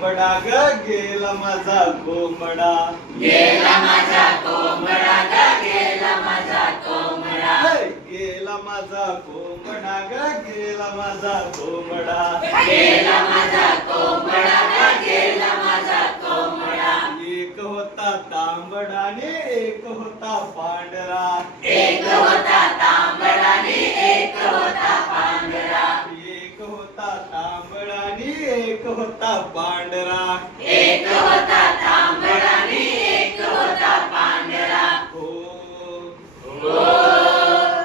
कोंबडा ग गेला माझा कोंबडा, गेला माझा कोंबडा ग गेला माझा कोंबडा, गेला माझा कोंबडा ग गेला माझा कोंबडा, गेला माझा कोंबडा ग गेला माझा कोंबडा. एक होता तांबडा आणि एक होता पांढरा, एक होता तांबडा आणि एक होता पांढरा, एक होता तांबडा आणि एक होता पांढरा, एक होता तांबडा आणि एक होता पांढरा.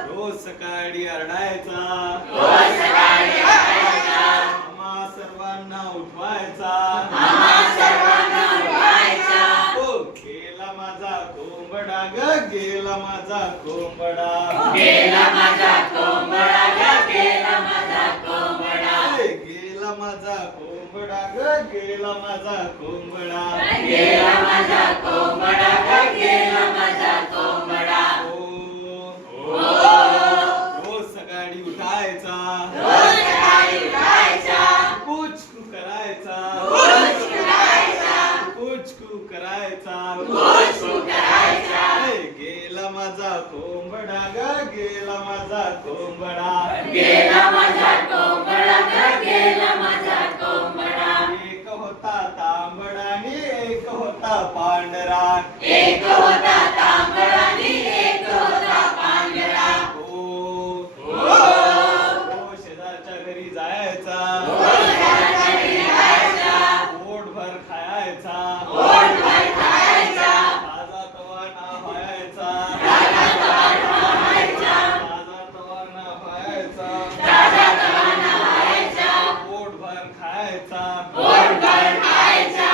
रोज सकाळी आरडायचा, रोज सकाळी आरडायचा, आम्हा सर्वांना उठवायचा, आम्हा सर्वांना उठवायचा. गेला माझा कोंबडा ग गेला माझा कोंबडा, गेला माझा कोंबडा ग गेला माझा कोंबडा, गेला माझा कोंबडा ग गेला माझा कोंबडा, गेला माझा कोंबडा ग गेला माझा कोंबडा. रोज सकाळी उठायचा, रोज सकाळी उठायचा, कुचकू करायचा, कुचकू करायचा, कुचकू करायचा, कुचकू करायचा. गेला माझा कोंबडा ग गेला माझा कोंबडा, गेला माझा कोंबडा ग गेला माझा कोंबडा. एक होता तांबडा आणि एक होता पांढरा, एक होता तांबडा आणि एक होता पांढरा. शेजारच्या घरी जायचा, शेजारच्या घरी जायचा, पोटभर खायचा, पोटभर खायचा, ताजा तवा ना व्हायचा, ताजा तवा नहायचा, ताजा तवा ना व्हायचा, ताजा तवा नहायचा, पोटभर खायचा, पोटभर खायचा.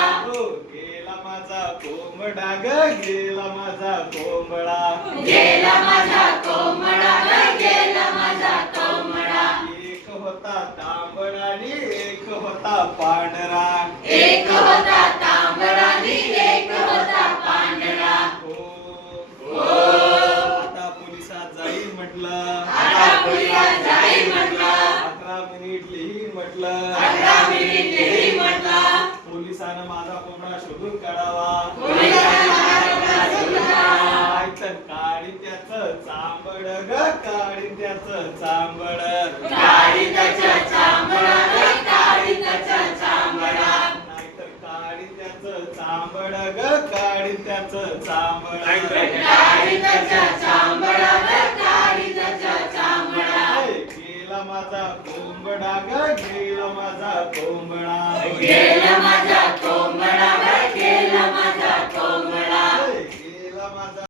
गेला माझा कोंबडा ग गेला माझा कोंबडा, गेला माझा कोंबडा ग गेला माझा कोंबडा. एक होता तांबडा आणि एक होता पांढरा, एक होता तांबडा आणि एक होता पांढरा. आता पोलिसात जाईल म्हटलं, आता पोलिसात जाईल म्हटलं, 11 मिनिट लिही म्हटलं, 11 मिनिट लिही म्हटलं. पोलिसानं माझा कोंबडा शोधून काढावा, पोलिसांना माझा कोंबडा शोधून काढावा. नाहीतर काढी त्याचं चांबड ग काढी त्याचं चांबड, काढी त्याचं चांबडा ग काढी त्याचं चांबडा. नाहीतर काढी त्याचं चांबड ग काढी त्याचं चांबड, काढी त्याचं चांबडा ग काढी त्याचं चांबडा. गेला माझा कोंबडा ग गेला माझा कोंबडा, गेला माझा कोंबडा ग गेला माझा कोंबडा.